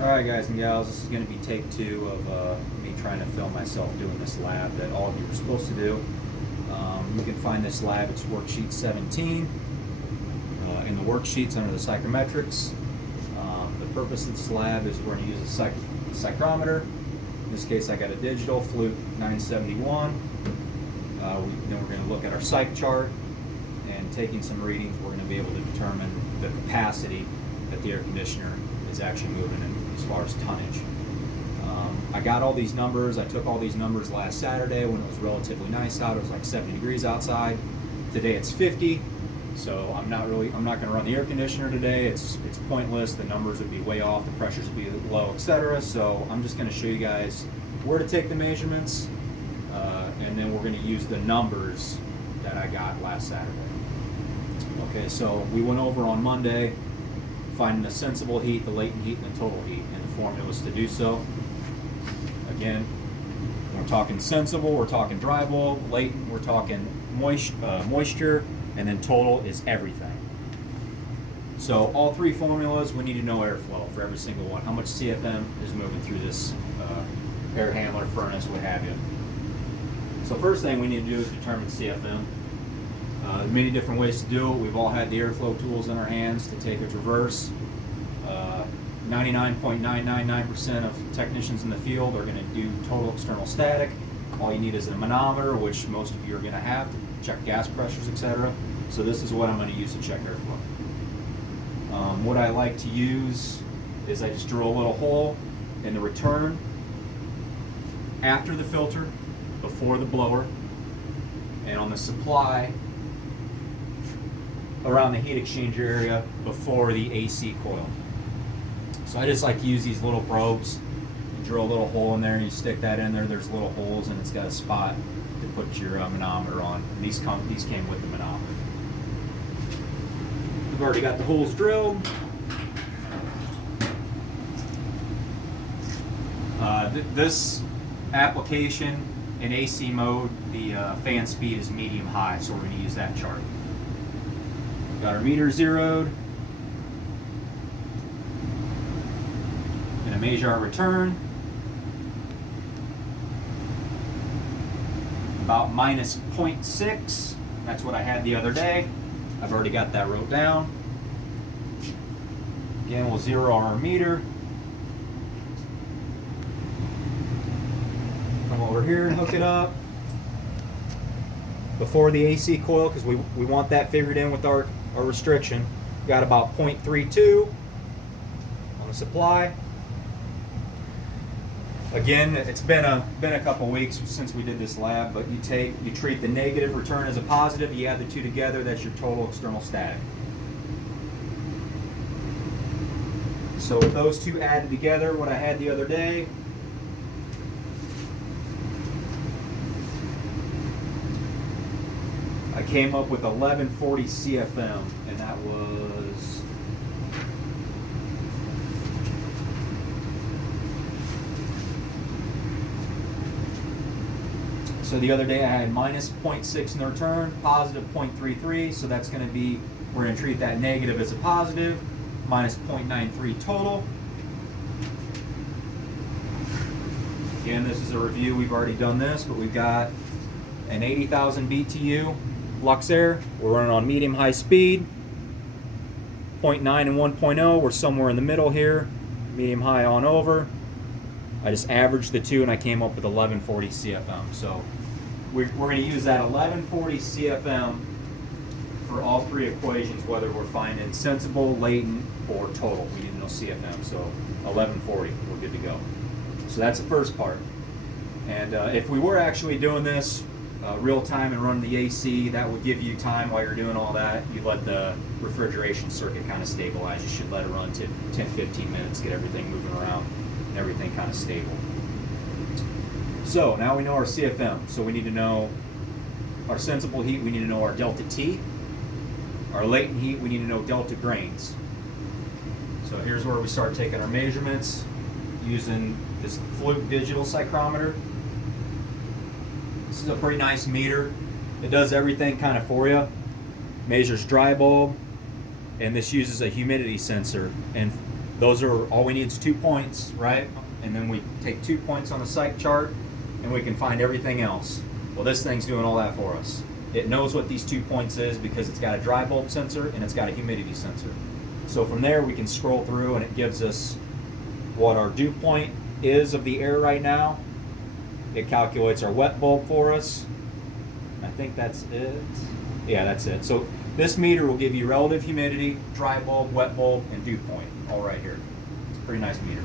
Alright guys and gals, this is going to be take 2 of me trying to film myself doing this lab that all of you are supposed to do. You can find this lab, it's worksheet 17 in the worksheets under the psychrometrics. The purpose of this lab is we're going to use a psychrometer. In this case I got a digital Fluke 971. Then we're going to look at our psych chart, and taking some readings we're going to be able to determine the capacity that the air conditioner is actually moving in as far as tonnage. I got all these numbers. I took all these numbers last Saturday when it was relatively nice out. It was like 70 degrees outside. Today it's 50, so I'm not going to run the air conditioner today. It's pointless. The numbers would be way off, the pressures would be low, etc. So I'm just going to show you guys where to take the measurements, and then we're going to use the numbers that I got last Saturday. Okay, so we went over on Monday finding the sensible heat, the latent heat, and the total heat, and the formulas to do so. Again, we're talking sensible, we're talking dry bulb, latent, we're talking moisture, and then total is everything. So all three formulas, we need to know airflow for every single one. How much CFM is moving through this air handler, furnace, what have you. So first thing we need to do is determine CFM. Many different ways to do it. We've all had the airflow tools in our hands to take its reverse. 99.999% of technicians in the field are going to do total external static. All you need is a manometer, which most of you are going to have to check gas pressures, etc. So this is what I'm going to use to check airflow. What I like to use is I just drill a little hole in the return after the filter, before the blower, and on the supply around the heat exchanger area before the AC coil. So I just like to use these little probes and drill a little hole in there, and you stick that in there. There's little holes, and it's got a spot to put your manometer on. And these came with the manometer. We've already got the holes drilled. This application in AC mode, the fan speed is medium-high, so we're going to use that chart. Got our meter zeroed. Going to measure our return. About minus 0.6. That's what I had the other day. I've already got that wrote down. Again, we'll zero our meter. Come over here and hook it up before the AC coil, because we want that figured in with our restriction. Got about 0.32 on the supply. Again, it's been a couple weeks since we did this lab, but you treat the negative return as a positive, you add the two together, that's your total external static. So with those two added together, what I had the other day, I came up with 1140 CFM, and that was so the other day I had minus 0.6 in the return, positive 0.33, so that's going to be, we're going to treat that negative as a positive, minus 0.93 total. Again, this is a review, we've already done this, but we've got an 80,000 BTU Luxair. We're running on medium high speed. 0.9 and 1.0, we're somewhere in the middle here. Medium high on over. I just averaged the two and I came up with 1140 CFM. So we're going to use that 1140 CFM for all three equations, whether we're finding sensible, latent, or total. We need to know CFM, so 1140, we're good to go. So that's the first part. And if we were actually doing this real time and running the AC, that would give you time while you're doing all that. You let the refrigeration circuit kind of stabilize. You should let it run to 10-15 minutes, get everything moving around and everything kind of stable. So now we know our CFM, so we need to know our sensible heat, we need to know our delta T. Our latent heat, we need to know delta grains. So here's where we start taking our measurements using this Fluke digital psychrometer. This is a pretty nice meter. It does everything kind of for you. Measures dry bulb, and this uses a humidity sensor. And Those are all we need is 2 points, right? And then we take 2 points on the psych chart and we can find everything else. Well, this thing's doing all that for us. It knows what these 2 points is because it's got a dry bulb sensor and it's got a humidity sensor. So from there we can scroll through and it gives us what our dew point is of the air right now. It calculates our wet bulb for us. I think that's it. Yeah, that's it. So this meter will give you relative humidity, dry bulb, wet bulb, and dew point, all right here. It's a pretty nice meter.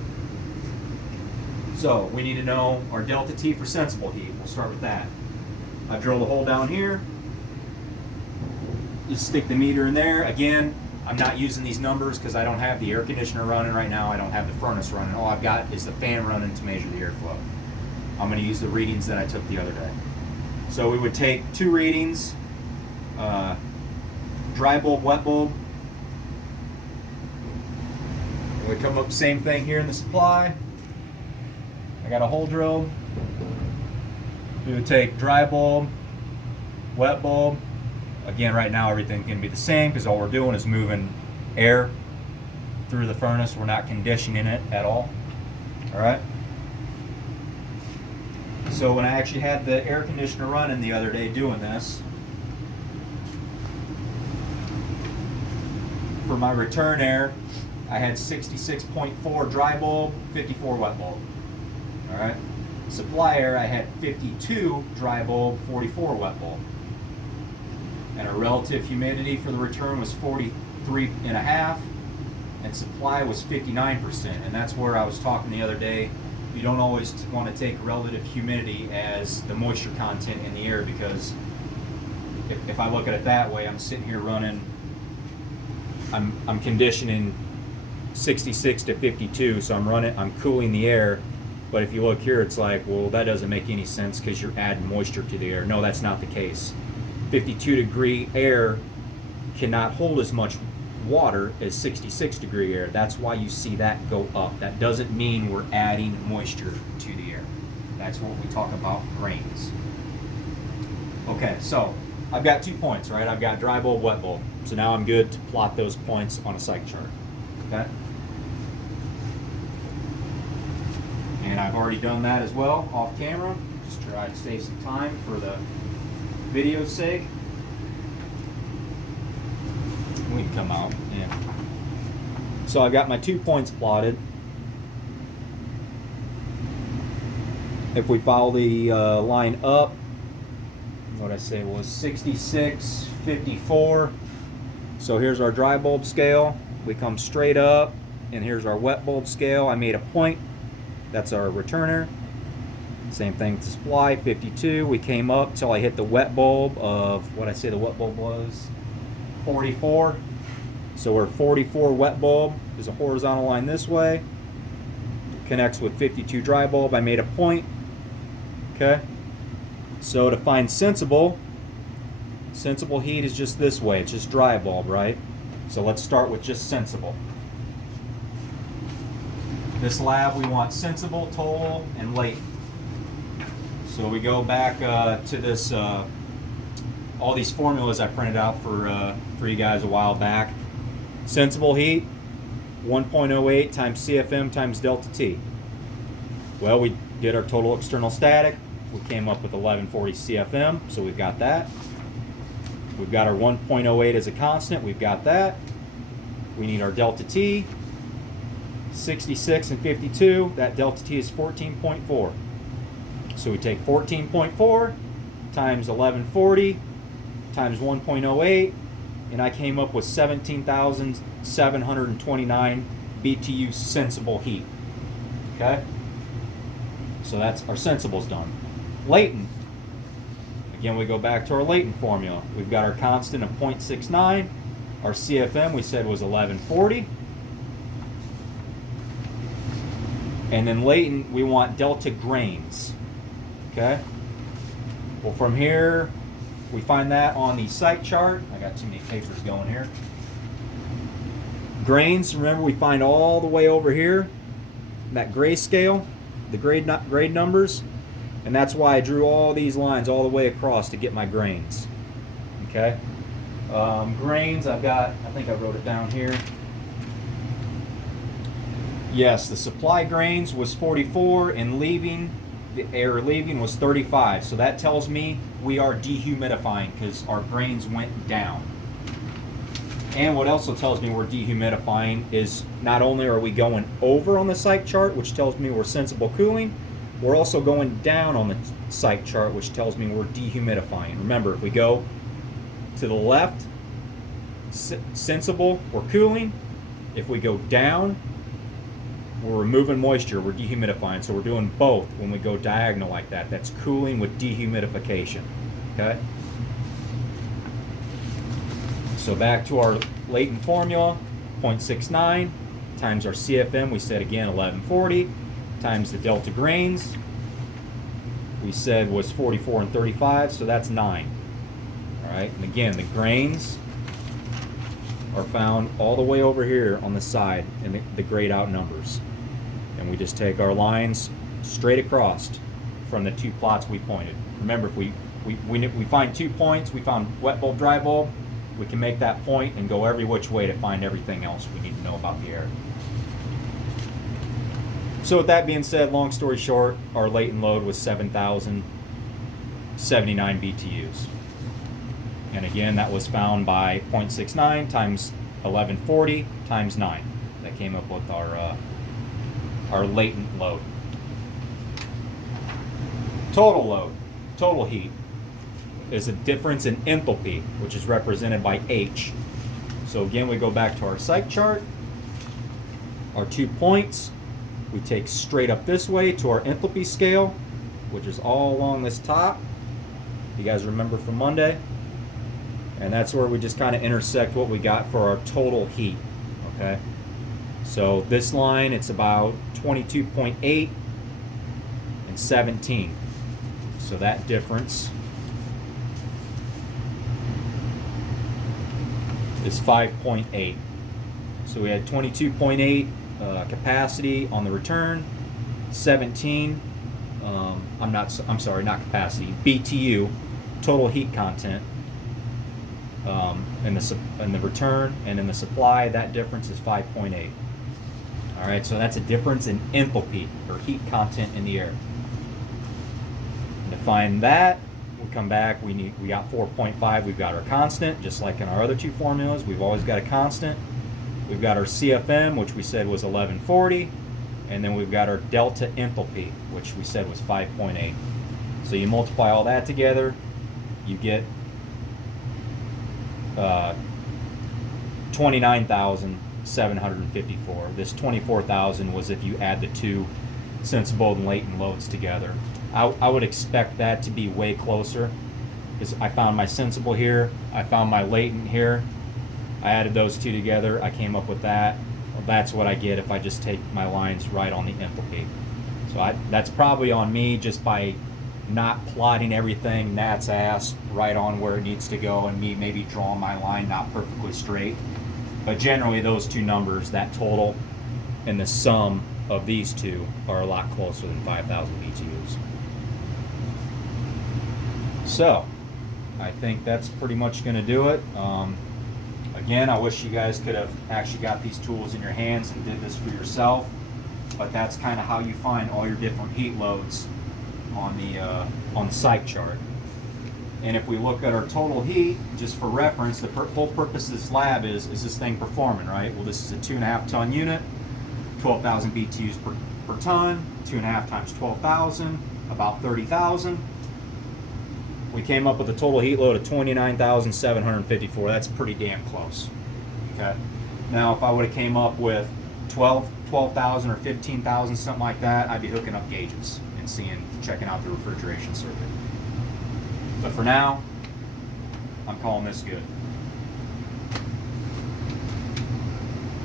So we need to know our delta T for sensible heat. We'll start with that. I've drilled a hole down here. Just stick the meter in there. Again, I'm not using these numbers because I don't have the air conditioner running right now. I don't have the furnace running. All I've got is the fan running to measure the airflow. I'm going to use the readings that I took the other day. So we would take 2 readings, dry bulb, wet bulb. And we come up same thing here in the supply. I got a hole drilled. We would take dry bulb, wet bulb. Again, right now everything can be the same because all we're doing is moving air through the furnace. We're not conditioning it at all. All right. So when I actually had the air conditioner running the other day doing this, for my return air, I had 66.4 dry bulb, 54 wet bulb. All right. Supply air, I had 52 dry bulb, 44 wet bulb. And our relative humidity for the return was 43.5, and supply was 59%. And that's where I was talking the other day. You don't always want to take relative humidity as the moisture content in the air, because if I look at it that way, I'm sitting here running, I'm conditioning 66 to 52, so I'm cooling the air. But if you look here, it's like, well, that doesn't make any sense because you're adding moisture to the air. No, that's not the case. 52-degree air cannot hold as much water as 66-degree air. That's why you see that go up. That doesn't mean we're adding moisture to the air. That's what we talk about grains. Okay, so I've got 2 points, right? I've got dry bulb, wet bulb. So now I'm good to plot those points on a psych chart. Okay? And I've already done that as well off camera. Just try to save some time for the video's sake. We can come out. Yeah. So I've got my 2 points plotted. If we follow the line up, what I say was 66, 54. So here's our dry bulb scale. We come straight up, and here's our wet bulb scale. I made a point. That's our returner. Same thing to supply, 52. We came up till I hit the wet bulb of, what I say the wet bulb was, 44. So we're 44 wet bulb is a horizontal line this way. Connects with 52 dry bulb. I made a point. Okay. So to find sensible heat is just this way. It's just dry bulb, right? So let's start with just sensible. This lab we want sensible, total, and latent. So we go back to this, all these formulas I printed out for you guys a while back. Sensible heat, 1.08 times CFM times delta T. Well, we did our total external static. We came up with 1140 CFM, so we've got that. We've got our 1.08 as a constant, we've got that. We need our delta T, 66 and 52, that delta T is 14.4. So we take 14.4 times 1140 times 1.08, and I came up with 17,729 BTU sensible heat. Okay? So that's our sensibles done. Latent. Again, we go back to our latent formula. We've got our constant of 0.69. Our CFM we said was 1140. And then latent, we want delta grains. Okay? Well, from here, we find that on the site chart. I got too many papers going here. Grains, remember, we find all the way over here, that gray scale, the grade numbers, and that's why I drew all these lines all the way across to get my grains. Okay? Grains, I've got, I think I wrote it down here. Yes, the supply grains was 44 and the air leaving was 35. So that tells me we are dehumidifying because our grains went down. And what also tells me we're dehumidifying is not only are we going over on the psych chart, which tells me we're sensible cooling, we're also going down on the psych chart, which tells me we're dehumidifying. Remember, if we go to the left, sensible, we're cooling. If we go down, we're removing moisture, we're dehumidifying. So we're doing both when we go diagonal like that. That's cooling with dehumidification, okay? So back to our latent formula, 0.69 times our CFM, we said again 1140, times the delta grains, we said was 44 and 35, so that's 9. All right, and again, the grains are found all the way over here on the side in the grayed out numbers. And we just take our lines straight across from the two plots we pointed. Remember, if we find 2 points, we found wet bulb, dry bulb, we can make that point and go every which way to find everything else we need to know about the air. So with that being said, long story short, our latent load was 7,079 BTUs. And again, that was found by 0.69 times 1140 times 9. That came up with our latent load. Total load, total heat, is a difference in enthalpy, which is represented by H. So again, we go back to our psych chart, our 2 points, we take straight up this way to our enthalpy scale, which is all along this top. You guys remember from Monday? And that's where we just kind of intersect what we got for our total heat, okay? So this line, it's about 22.8 and 17. So that difference is 5.8. So we had 22.8 capacity on the return, 17. I'm sorry, not capacity. BTU, total heat content, in the return, and in the supply, that difference is 5.8. All right, so that's a difference in enthalpy or heat content in the air. And to find that, we come back, we got 4.5, we've got our constant, just like in our other two formulas, we've always got a constant. We've got our CFM, which we said was 1140, and then we've got our delta enthalpy, which we said was 5.8. So you multiply all that together, you get 29,754. This 24,000 was if you add the two sensible and latent loads together. I would expect that to be way closer, because I found my sensible here, I found my latent here, I added those two together, I came up with that. Well, that's what I get if I just take my lines right on the enthalpy. So that's probably on me, just by not plotting everything gnat's ass right on where it needs to go, and me maybe drawing my line not perfectly straight. But generally those two numbers, that total and the sum of these two, are a lot closer than 5,000 BTUs. So I think that's pretty much going to do it. Again, I wish you guys could have actually got these tools in your hands and did this for yourself, but that's kind of how you find all your different heat loads on the psych chart. And if we look at our total heat, just for reference, the whole purpose of this lab is this thing performing, right? Well, this is a 2.5 ton unit, 12,000 BTUs per ton, 2.5 times 12,000, about 30,000. We came up with a total heat load of 29,754. That's pretty damn close. Okay. Now, if I would have came up with 12,000 or 15,000, something like that, I'd be hooking up gauges and checking out the refrigeration circuit. But for now, I'm calling this good.